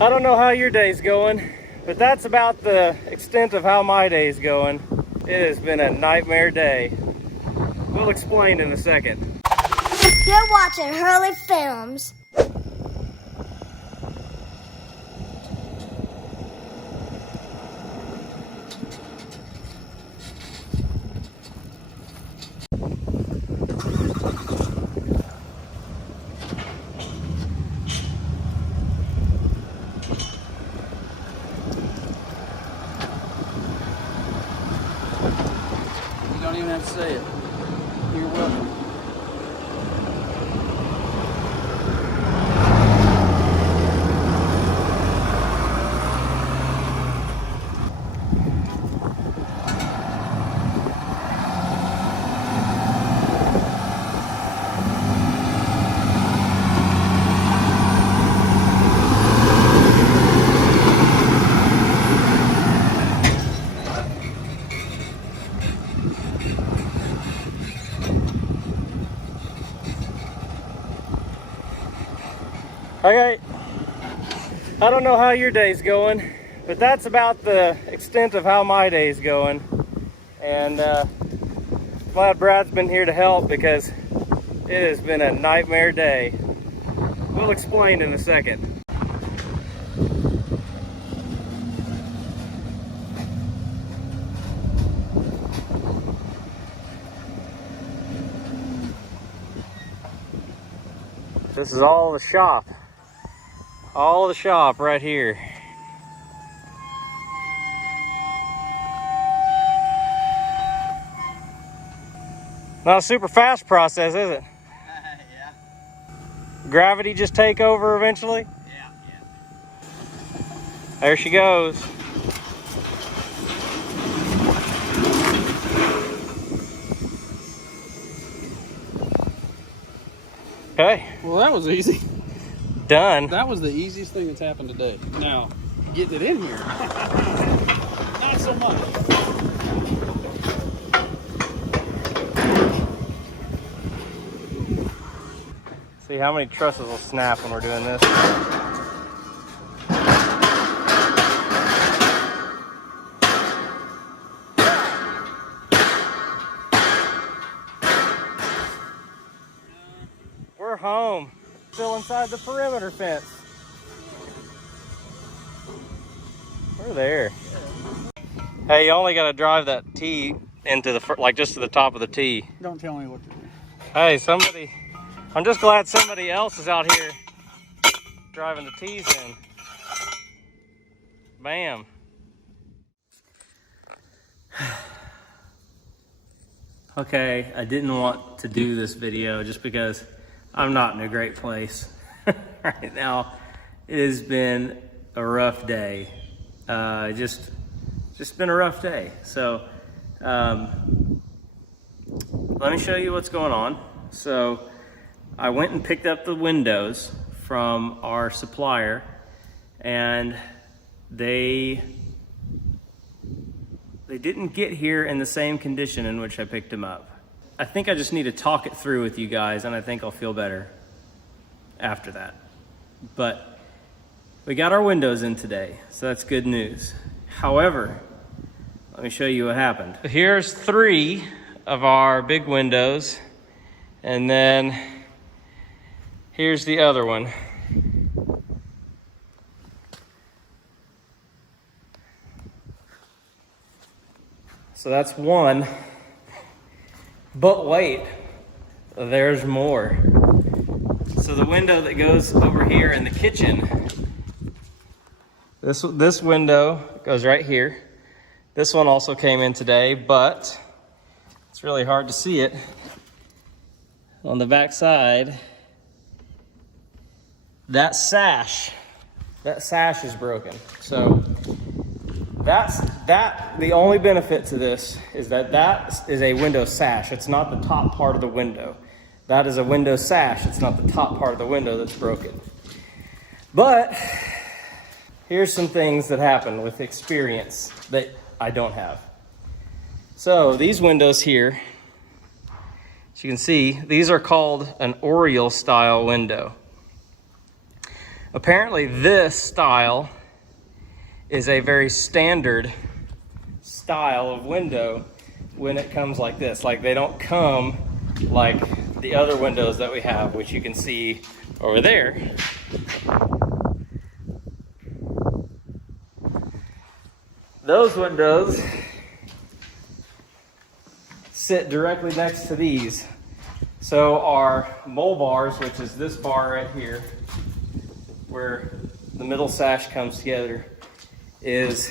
I don't know how your day's going, but that's about the extent of how my day's going. It has been a nightmare day. We'll explain in a second. You're watching Hurley Films. You don't even have to say it. You're welcome. Okay, I don't know how your day's going, but that's about the extent of how my day's going. And glad Brad's been here to help because it has been a nightmare day. We'll explain in a second. This is all the shop. All the shop right here. Not a super fast process, is it? Yeah. Gravity just take over eventually? Yeah. There she goes. Okay, Well, that was easy. done. That was the easiest thing that's happened today. Now, getting it in here, not so much. See how many trusses will snap when we're doing this. We're home. Still inside the perimeter fence. We're there. Hey, you only got to drive that T into the, like just to the top of the T. Don't tell me what to do. Hey, somebody, I'm just glad somebody else is out here driving the T's in. Bam. Okay, I didn't want to do this video just because I'm not in a great place right now. It has been a rough day. Just been a rough day. So let me show you what's going on. So I went and picked up the windows from our supplier, and they didn't get here in the same condition in which I picked them up. I think I just need to talk it through with you guys, and I think I'll feel better after that. But we got our windows in today, so that's good news. However, let me show you what happened. Here's 3 of our big windows, and then here's the other one. So that's one, but wait, there's more. So the window that goes over here in the kitchen, this window goes right here. This one also came in today, but it's really hard to see it. On the back side, that sash is broken. So the only benefit to this is that is a window sash. It's not the top part of the window. That is a window sash. It's not the top part of the window that's broken. But here's some things that happen with experience that I don't have. So these windows here, as you can see, these are called an Oriole style window. Apparently this style is a very standard style of window when it comes like this. Like, they don't come like the other windows that we have, which you can see over there. Those windows sit directly next to these. So our mole bars, which is this bar right here, where the middle sash comes together, is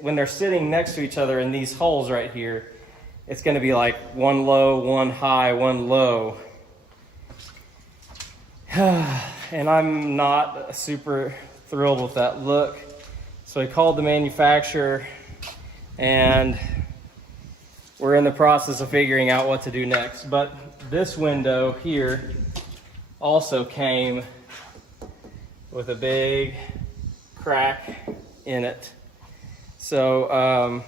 when they're sitting next to each other in these holes right here, it's going to be like one low, one high, one low. And I'm not super thrilled with that look. So I called the manufacturer, and we're in the process of figuring out what to do next. But this window here also came with a big crack in it. So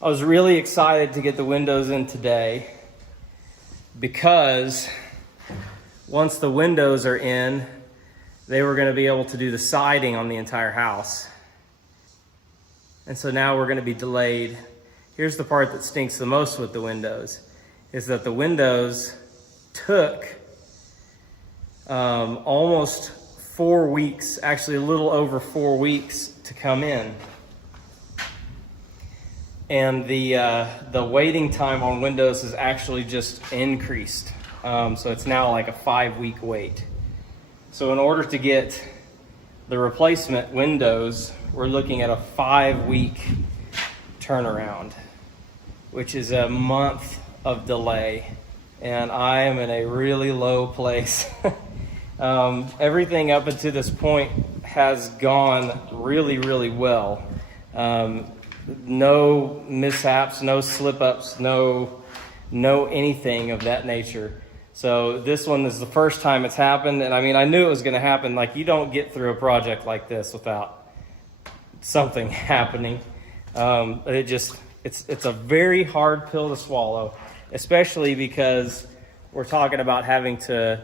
I was really excited to get the windows in today, because once the windows are in, they were going to be able to do the siding on the entire house. And so now we're going to be delayed. Here's the part that stinks the most with the windows, is that the windows took almost 4 weeks, actually a little over 4 weeks to come in. And the waiting time on windows has actually just increased. So it's now like a 5-week wait. So in order to get the replacement windows, we're looking at a 5-week turnaround, which is a month of delay. And I am in a really low place. Everything up until this point has gone really, really well. No mishaps, no slip-ups, no anything of that nature. So this one is the first time it's happened, and I mean, I knew it was going to happen. Like, you don't get through a project like this without something happening. It's a very hard pill to swallow, especially because we're talking about having to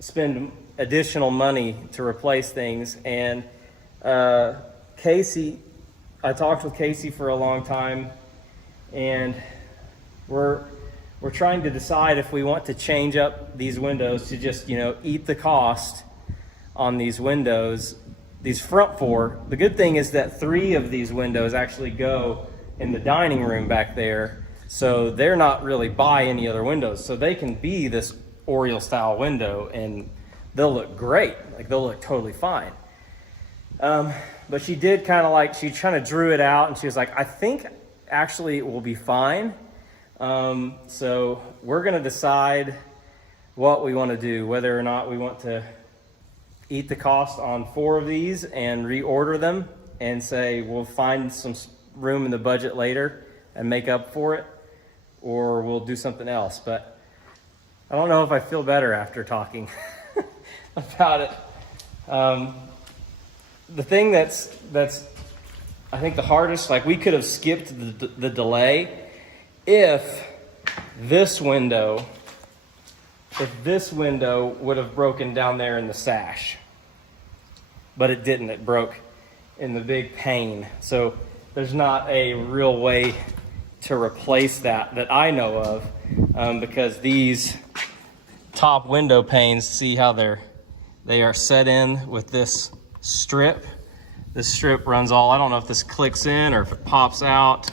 spend additional money to replace things. And Casey, I talked with Casey for a long time, and we're trying to decide if we want to change up these windows to just, eat the cost on these windows, these front 4. The good thing is that 3 of these windows actually go in the dining room back there, so they're not really by any other windows. So they can be this Oriole style window, and they'll look great. Like, they'll look totally fine. But she did she kind of drew it out, and she was like, I think actually it will be fine. So we're going to decide what we want to do, whether or not we want to eat the cost on 4 of these and reorder them and say we'll find some room in the budget later and make up for it, or we'll do something else. But I don't know if I feel better after talking about it. The thing that's I think the hardest, like, we could have skipped the delay if this window would have broken down there in the sash. But it didn't. It broke in the big pane. So there's not a real way to replace that I know of, because these top window panes, see how they are set in with this strip. This strip runs all, I don't know if this clicks in or if it pops out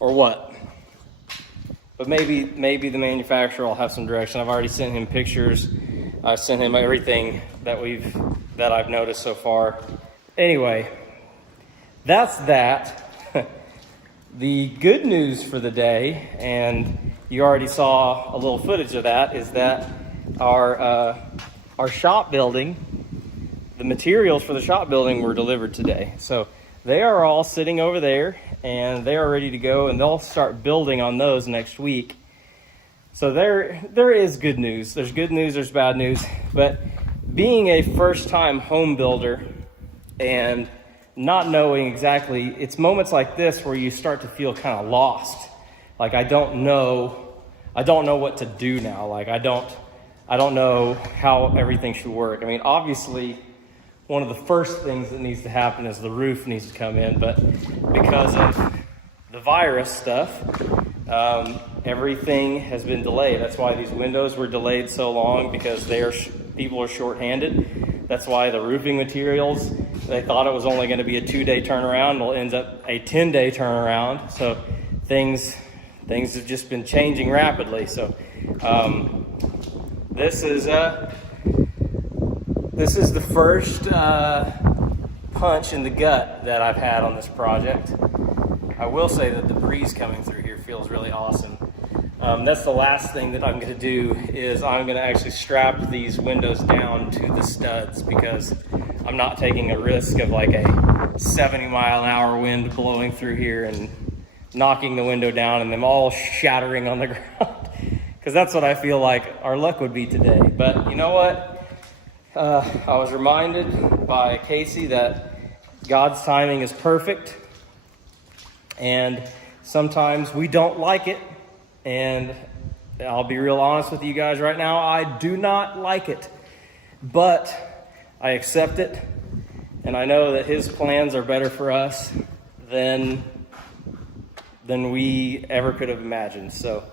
or what. But maybe the manufacturer will have some direction. I've already sent him pictures. I've sent him everything that I've noticed so far. Anyway, that's that. The good news for the day, and you already saw a little footage of that, is that our shop building, the materials for the shop building were delivered today. So they are all sitting over there, and they are ready to go, and they'll start building on those next week. So there is good news. There's good news, there's bad news. But being a first-time home builder and not knowing exactly, it's moments like this where you start to feel kind of lost. Like, I don't know what to do now. Like, I don't I don't know how everything should work. I mean, obviously, one of the first things that needs to happen is the roof needs to come in, but because of the virus stuff, everything has been delayed. That's why these windows were delayed so long, because people are short-handed. That's why the roofing materials, they thought it was only going to be a 2-day turnaround. It'll end up a 10-day turnaround. So things have just been changing rapidly. So this is the first punch in the gut that I've had on this project. I will say that the breeze coming through here feels really awesome. That's the last thing that I'm going to do, is I'm going to actually strap these windows down to the studs, because I'm not taking a risk of like a 70-mile-an-hour wind blowing through here and knocking the window down and them all shattering on the ground, because that's what I feel like our luck would be today. But you know what? I was reminded by Casey that God's timing is perfect, and sometimes we don't like it. And I'll be real honest with you guys right now, I do not like it, but I accept it, and I know that his plans are better for us than we ever could have imagined. So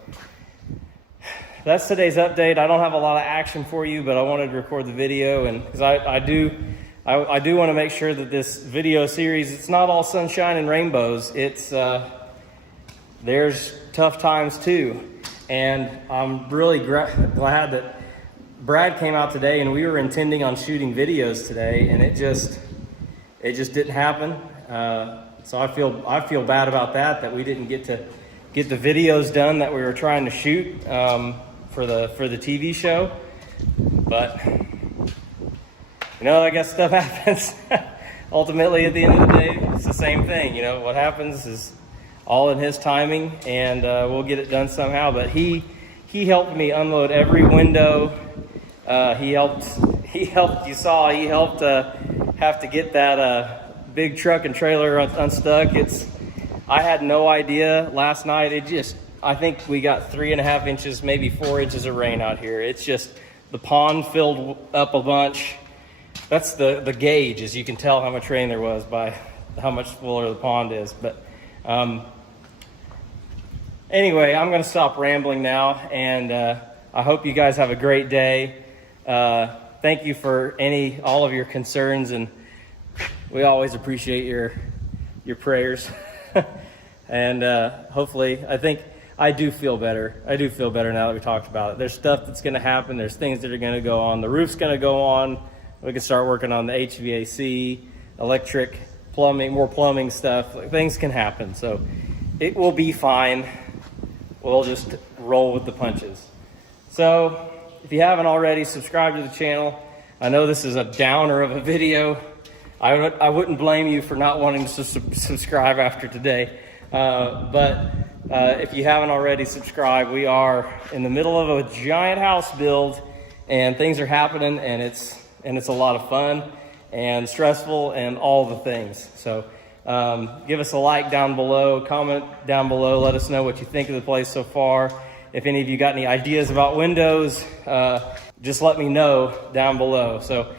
that's today's update. I don't have a lot of action for you, but I wanted to record the video, and because I do want to make sure that this video series, it's not all sunshine and rainbows. It's there's tough times too, and I'm really glad that Brad came out today, and we were intending on shooting videos today, and it just didn't happen. So I feel bad about that we didn't get the videos done that we were trying to shoot for the TV show. But you know, I guess stuff happens. Ultimately, at the end of the day, it's the same thing. You know, what happens is all in his timing, and we'll get it done somehow. But he helped me unload every window. He helped have to get that big truck and trailer unstuck. I had no idea last night. I think we got 3.5 inches, maybe 4 inches of rain out here. It's just, the pond filled up a bunch. That's the gauge, as you can tell how much rain there was by how much fuller the pond is. But anyway, I'm going to stop rambling now, and I hope you guys have a great day. Thank you for all of your concerns, and we always appreciate your prayers. And hopefully, I do feel better. I do feel better now that we talked about it. There's stuff that's going to happen. There's things that are going to go on. The roof's going to go on. We can start working on the HVAC, electric, plumbing, more plumbing stuff. Things can happen. So it will be fine. We'll just roll with the punches. So if you haven't already, subscribe to the channel. I know this is a downer of a video. I wouldn't blame you for not wanting to subscribe after today. But if you haven't already subscribed, we are in the middle of a giant house build, and things are happening, and it's a lot of fun and stressful and all the things. So give us a like down below, comment down below, let us know what you think of the place so far. If any of you got any ideas about windows, just let me know down below. So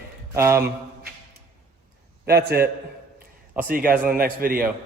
that's it. I'll see you guys on the next video.